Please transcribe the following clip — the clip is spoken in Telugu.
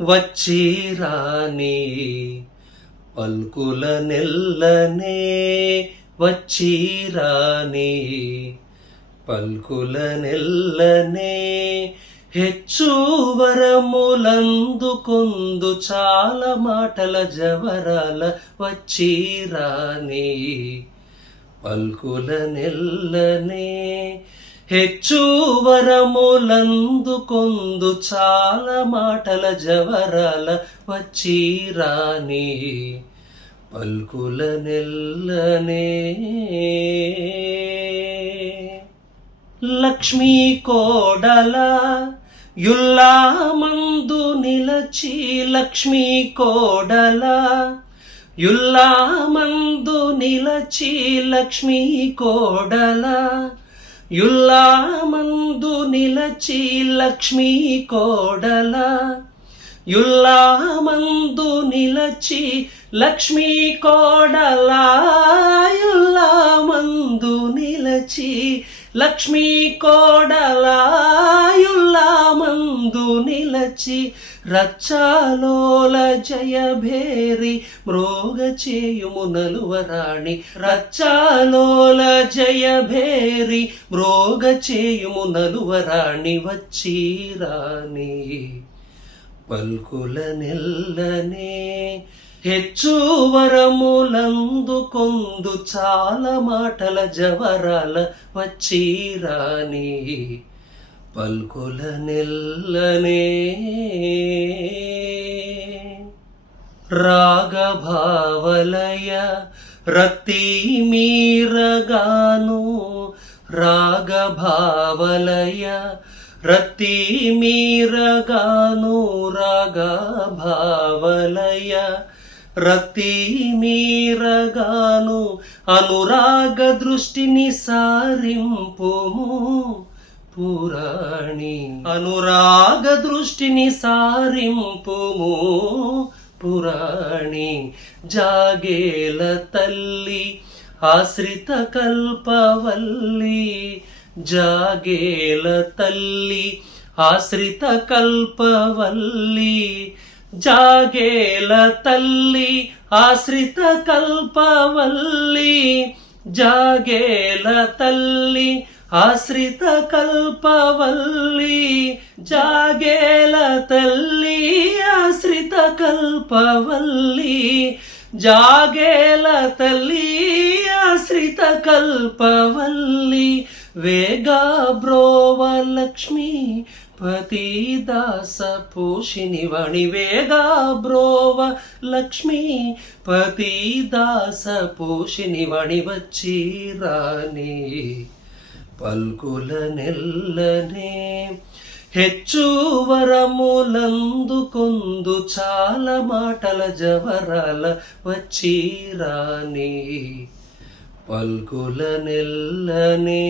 వచ్చిరాని పల్కుల నెల్లనే వచ్చిరాని పల్కుల నెల్లనే ಹೆಚ್ಚು వరములందుకొందు చాలా మాటల జవరాల వచ్చిరాని పల్కుల నెల్లనే ಹೆಚ್ಚು వరములందుకొందు చాలా మాటల జవరాల వచ్చిరాని పల్కుల నెల్లనే లక్ష్మీ కోడల యుల్లా మందు నిలచి లక్ష్మీ కోడల యుల్లా మందు నిలచి లక్ష్మీ కోడల యుల్లా మందు నిలచి లక్ష్మీ కోడల యుల్లా మందు నిలచి లక్ష్మీ కోడల యుల్లా మందు నిలచి లక్ష్మీ కోడల యుల్లా మందు నిలచి రచ్చాలోల జయభేరి మ్రోగ చేయుము నలువరాణి రచ్చాలోల జయభేరి మ్రోగ చేయుము నలువరాణి వచ్చిరాని పల్కుల నెల్లనే ಹೆಚ್ಚು వరములందుకొందు చాలా మాటల జవరాల వచ్చిరాని పల్కుల నెల్లనే రాగభావలయ రతి మీరగాను రాగభావలయ రతి మీరగాను రాగభావలయ రతి మీరగాను అనురాగ దృష్టిని సారింపుము పురాణి అనురాగ దృష్టిని సారింపుము పురాణి జాగేల తల్లి ఆశ్రిత కల్పవల్లి జాగేల తల్లి ఆశ్రిత కల్పవల్లి జాగేల తల్లి ఆశ్రిత కల్పవల్లి జాగేల తల్లి ఆశ్రిత కల్పవల్లి జాగేల తల్లి ఆశ్రిత కల్పవల్లి జాగేల తల్లి ఆశ్రిత కల్పవల్లి వేగా బ్రోవ లక్ష్మీ పతిదాస పోషిని వాణి వేగా బ్రోవ లక్ష్మీ పతిదాస పోషిని వాణి వచ్చిరాని పల్కుల నెల్లనే ಹೆಚ್ಚು వరములందుకొందు చాలా మాటల జవరాల వచ్చిరాని పల్కుల నెల్లనే